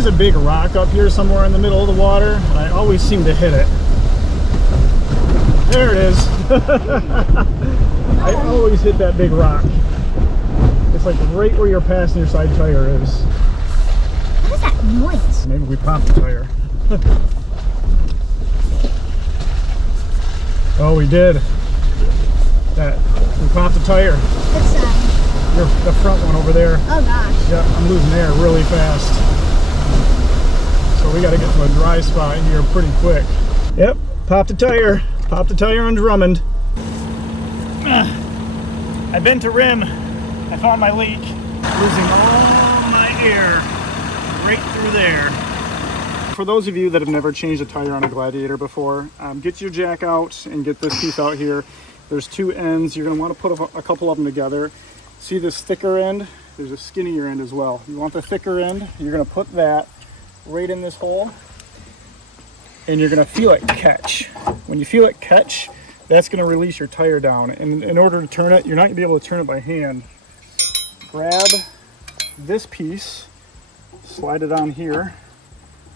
is a big rock up here somewhere in the middle of the water, and I always seem to hit it. There it is. I always hit that big rock. It's like right where your passenger side tire is. What is that noise? Maybe we popped the tire. Oh, we did. We popped the tire. Which side? The front one over there. Oh gosh. Yeah, I'm losing air really fast. So we got to get to a dry spot here pretty quick. Yep, popped the tire. Popped the tire on Drummond. I've been to rim. I found my leak. Losing all my air right through there. For those of you that have never changed a tire on a Gladiator before, get your jack out and get this piece out here. There's two ends. You're going to want to put a couple of them together. See this thicker end? There's a skinnier end as well. You want the thicker end, you're going to put that right in this hole, and you're going to feel it catch. When you feel it catch, that's going to release your tire down. And in order to turn it, you're not going to be able to turn it by hand. Grab this piece, slide it on here,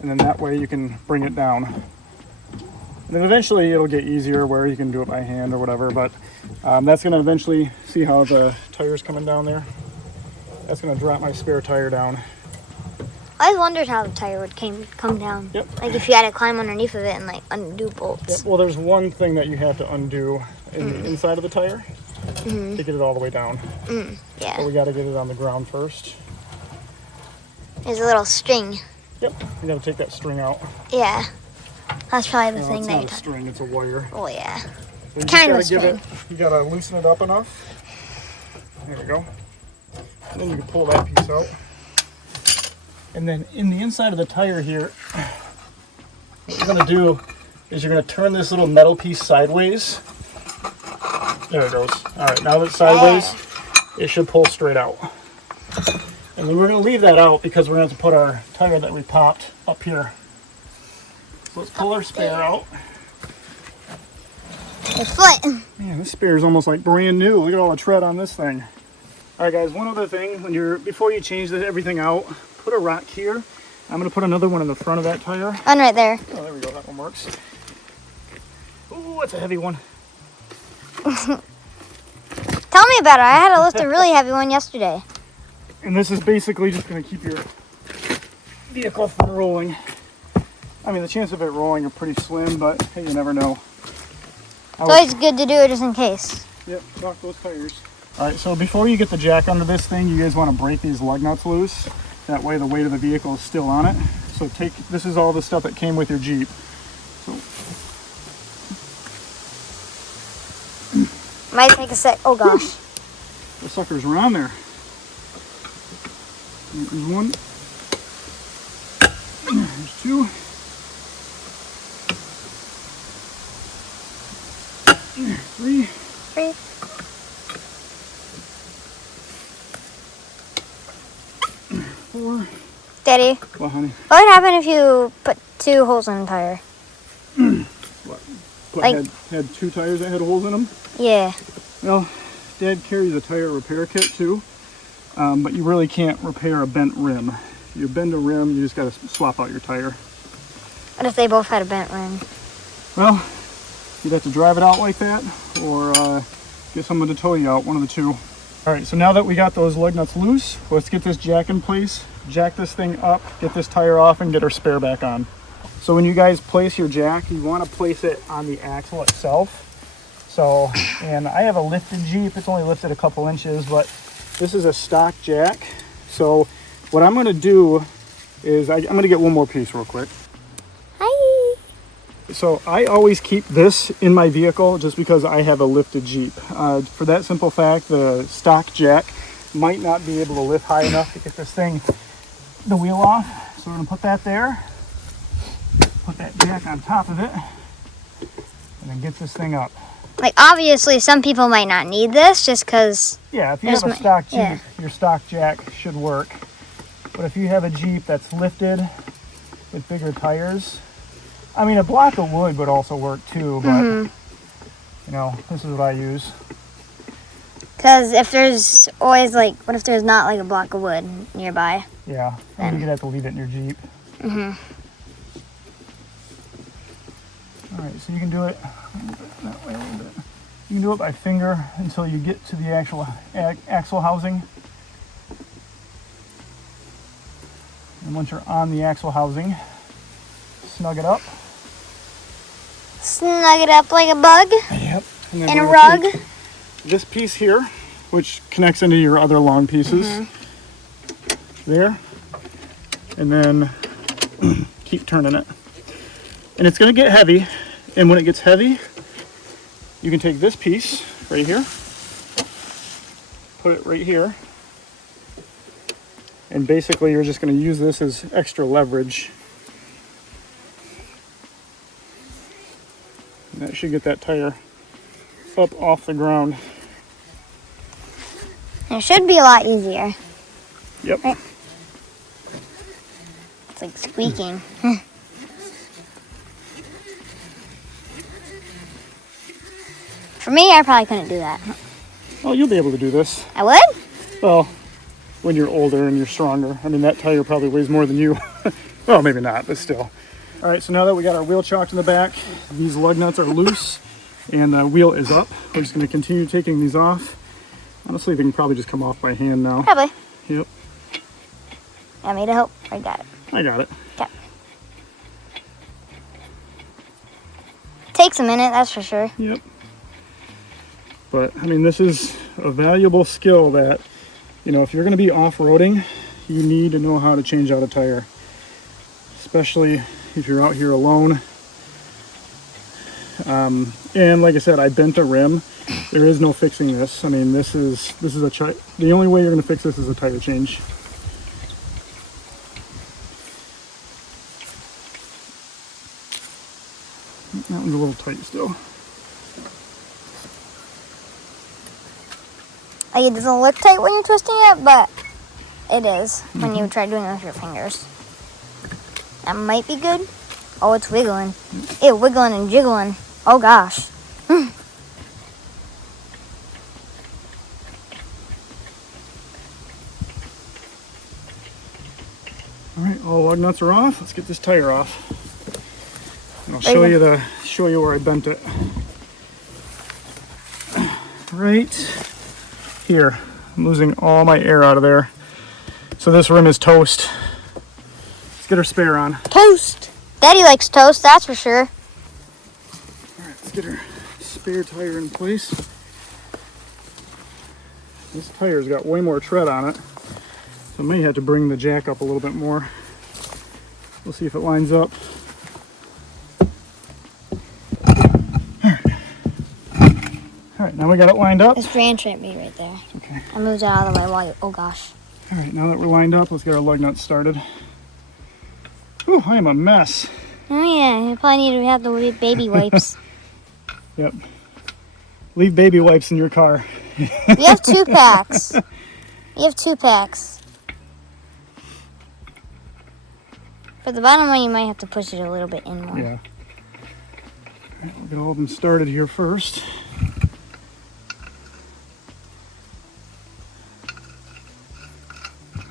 and then that way you can bring it down. And then eventually it'll get easier where you can do it by hand or whatever, but that's going to eventually, see how the tire's coming down there? That's going to drop my spare tire down. I always wondered how the tire would come down. Yep. Like if you had to climb underneath of it and like undo bolts. Yep. Well, there's one thing that you have to undo in the inside of the tire to get it all the way down. Yeah. So we got to get it on the ground first. There's a little string. Yep. We got to take that string out. Yeah. That's probably the thing it's that not you're a string, it's a wire. Oh yeah. So It's kind of a string. You got to loosen it up enough. There we go. And then you can pull that piece out. And then in the inside of the tire here, what you're going to do is you're going to turn this little metal piece sideways. There it goes. All right, now that it's sideways, it should pull straight out. And then we're going to leave that out because we're going to have to put our tire that we popped up here. So let's pull our spare out. The foot. Man, this spare is almost like brand new. Look at all the tread on this thing. All right, guys, one other thing. Before you change everything out, put a rock here. I'm going to put another one in the front of that tire. One right there. Oh, there we go. That one works. Ooh, that's a heavy one. Tell me about it. I had to lift a really heavy one yesterday. And this is basically just going to keep your vehicle from rolling. I mean, the chance of it rolling are pretty slim, but hey, you never know. It's always good to do it just in case. Yep, knock those tires. All right, so before you get the jack under this thing, you guys want to break these lug nuts loose. That way the weight of the vehicle is still on it. So this is all the stuff that came with your Jeep. So, might take a sec. Oh gosh. the suckers were on there. There's one. There's two. Three. Four. Daddy, Well, honey. what would happen if you put two holes in the tire? What, had two tires that had holes in them? Yeah. Well, Dad carries a tire repair kit too, but you really can't repair a bent rim. If you bend a rim, you just got to swap out your tire. What if they both had a bent rim? Well, you'd have to drive it out like that, or get someone to tow you out, one of the two. All right, so now that we got those lug nuts loose, let's get this jack in place, jack this thing up, get this tire off, and get our spare back on. So when you guys place your jack, you want to place it on the axle itself. So, and I have a lifted Jeep, it's only lifted a couple inches, but this is a stock jack. So what I'm going to do is, I'm going to get one more piece real quick. Hi. So I always keep this in my vehicle just because I have a lifted Jeep. For that simple fact, the stock jack might not be able to lift high enough to get this thing, the wheel off. So we're going to put that there, put that jack on top of it, and then get this thing up. Like obviously some people might not need this just because... Yeah, if you have a stock Jeep, your stock jack should work. But if you have a Jeep that's lifted with bigger tires, I mean, a block of wood would also work too, but, you know, this is what I use. Because if there's always like, what if there's not like a block of wood nearby? Yeah, then you'd have to leave it in your Jeep. All right, so you can do it that way a little bit. You can do it by finger until you get to the actual axle housing. And once you're on the axle housing, snug it up. Snug it up like a bug. Yep. And then And a we're rug. gonna take this piece here, which connects into your other long pieces. There. And then keep turning it. And it's going to get heavy. And when it gets heavy, you can take this piece right here, put it right here, and basically you're just going to use this as extra leverage. And that should get that tire up off the ground. It should be a lot easier. Yep. Right. It's like squeaking. For me, I probably couldn't do that. Oh, you'll be able to do this. I would? Well, when you're older and you're stronger. I mean, that tire probably weighs more than you. Well, maybe not, but still. All right, so now that we got our wheel chocked in the back, these lug nuts are loose and the wheel is up. We're just going to continue taking these off. Honestly, they can probably just come off by hand now. Probably. Yep. You want me to help? I got it. I got it. Okay. Takes a minute, that's for sure. Yep. But, I mean, this is a valuable skill that, you know, if you're going to be off-roading, you need to know how to change out a tire. Especially if you're out here alone. And like I said, I bent a rim. There is no fixing this. I mean, this is the only way you're going to fix this is a tire change. That one's a little tight still. Like, it doesn't look tight when you're twisting it, but it is when you try doing it with your fingers. That might be good. Oh, it's wiggling. Ew, wiggling and jiggling. Oh gosh. All right, all lug nuts are off. Let's get this tire off. And I'll show you where I bent it. Right here. I'm losing all my air out of there. So this rim is toast. Let's get our spare on. Toast. Daddy likes toast, that's for sure. All right, let's get our spare tire in place. This tire's got way more tread on it. So I may have to bring the jack up a little bit more. We'll see if it lines up. All right, now we got it lined up. This drain shouldn't be right there. Okay. I moved it out of the way while you, oh gosh. All right, now that we're lined up, let's get our lug nuts started. Ooh, I am a mess. Oh yeah, you probably need to have the baby wipes. Yep. Leave baby wipes in your car. You have 2 packs. You have 2 packs. For the bottom one, you might have to push it a little bit in more. Yeah. All right, we'll get all of them started here first.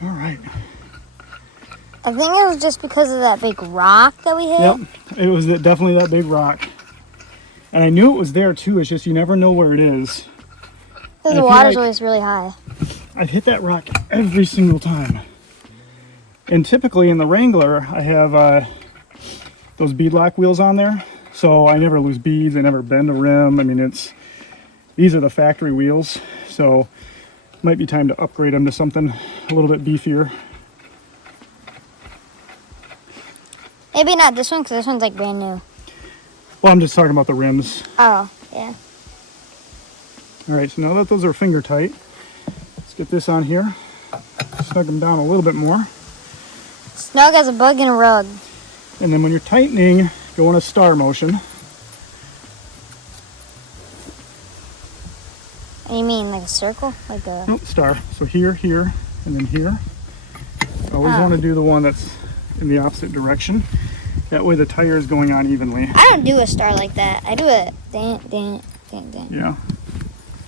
All right. I think it was just because of that big rock that we hit. Yep, it was definitely that big rock. And I knew it was there too, it's just you never know where it is. Because the water's always really high. I've hit that rock every single time. And typically in the Wrangler, I have those beadlock wheels on there. So I never lose beads, I never bend a rim. I mean, these are the factory wheels. So it might be time to upgrade them to something a little bit beefier. Maybe not this one, because this one's like brand new. Well, I'm just talking about the rims. Oh, yeah. All right, so now that those are finger tight, let's get this on here. Snug them down a little bit more. Snug as a bug in a rug. And then when you're tightening, go in a star motion. What do you mean, like a circle? Like a... Nope, star. So here, here, and then here. Always want to do the one that's in the opposite direction. That way the tire is going on evenly. I don't do a star like that. I do a dang. Yeah.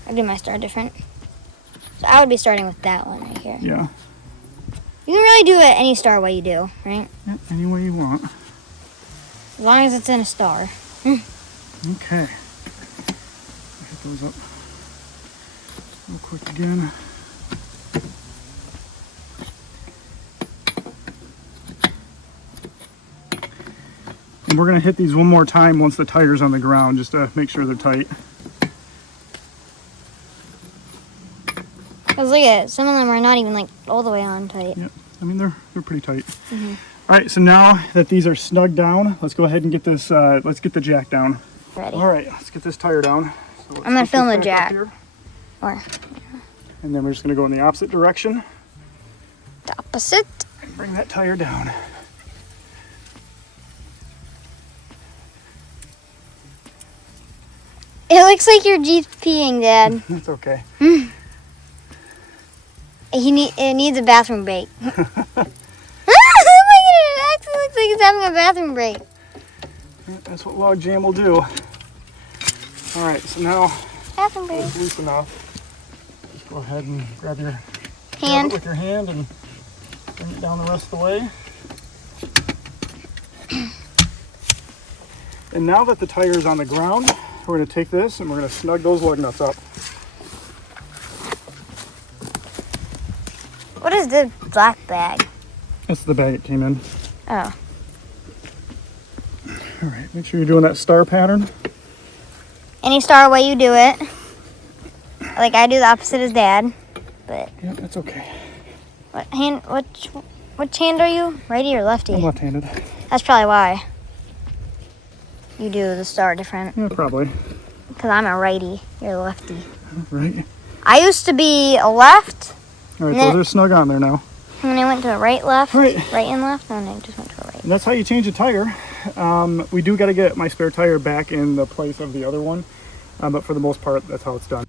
I do my star different. So I would be starting with that one right here. Yeah. You can really do it any star way you do, right? Yep, any way you want. As long as it's in a star. Okay. Hit those up real quick again. And we're going to hit these one more time once the tire's on the ground, just to make sure they're tight. Because look at it, some of them are not even like all the way on tight. Yep, I mean they're pretty tight. All right, so now that these are snug down, let's go ahead and get this. Let's get the jack down. Ready. All right, let's get this tire down. So I'm gonna film the jack. Or And then we're just gonna go in the opposite direction. the opposite. And bring that tire down. It looks like you're GPing, Dad. That's okay. It needs a bathroom break. Oh my god, it actually looks like it's having a bathroom break. That's what log jam will do. All right, so now Bathroom break. it's loose enough. Just go ahead and grab it Hand. with your hand and bring it down the rest of the way. And now that the tire is on the ground, we're going to take this and we're going to snug those lug nuts up. What is the black bag? That's the bag it came in. Oh. All right, make sure you're doing that star pattern. Any star way you do it. Like I do the opposite as Dad. But Yeah, that's okay. which hand are you? Righty or lefty? I'm left-handed. That's probably why. You do the star different. Yeah, probably. Because I'm a righty. You're a lefty. Right. I used to be a left. All right, And then- those are snug on there now. And then I went to a right, left. Right. Right and left. And then I just went to a right. And that's how you change a tire. We do got to get my spare tire back in the place of the other one. But for the most part, that's how it's done.